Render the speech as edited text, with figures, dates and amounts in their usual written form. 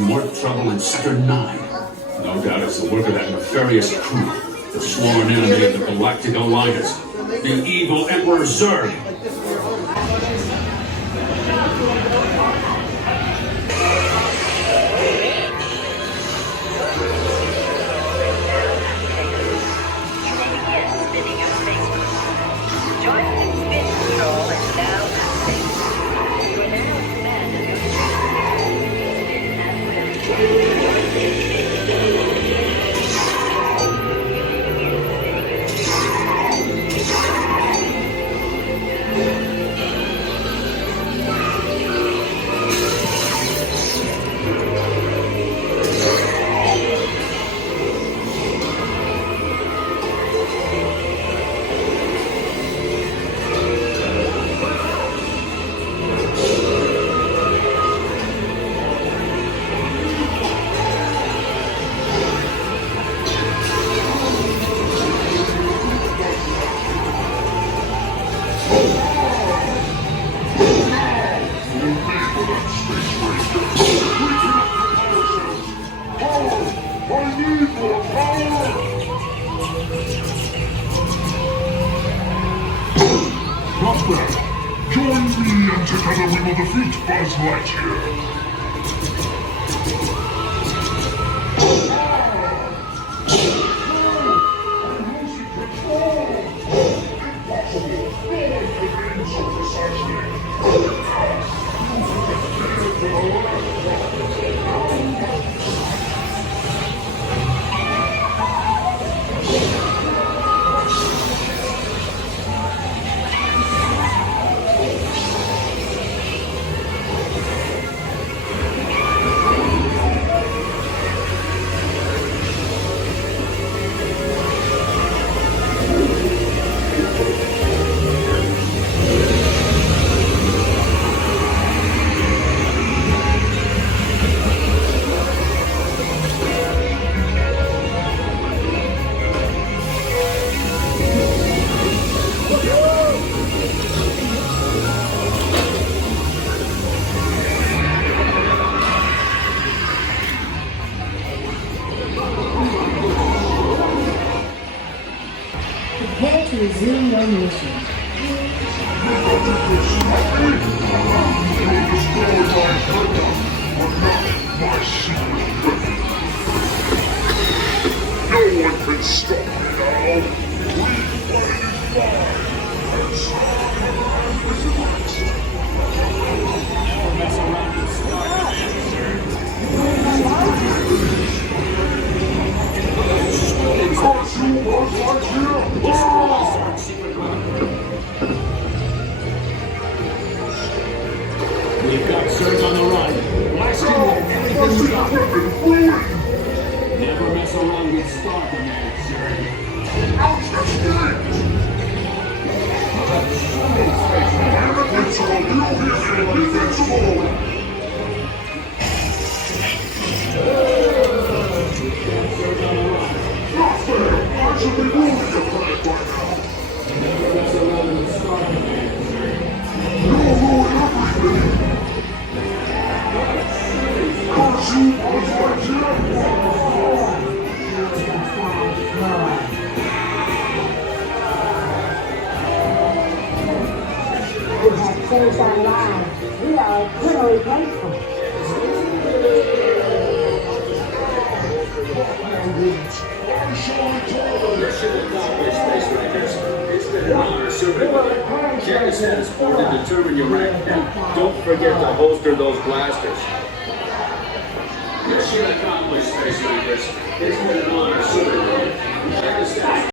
causing more trouble in Sector 9. No doubt it's the work of that nefarious crew, the sworn enemy of the Galactic Alliance, the evil Emperor Zurg. Join me and together we will defeat Buzz Lightyear. Prepare to resume your mission. No one can stop me now. We fight and We've got Surge on the run. Blast him with everything we got. Never mess around with Star Command, Surge. I should be ruling the planet by now. Never mess around with Star Command, Surge. You'll ruin everything. Curse you, Buzz Lightyear. You have saved our lives. We are eternally grateful. Mission accomplished, Space Rangers. It's been an honor serving with you. Check us in sport to determine your rank, and don't forget to holster those blasters. Mission accomplished, Space Rangers. It's been an honor serving with you. Check us in.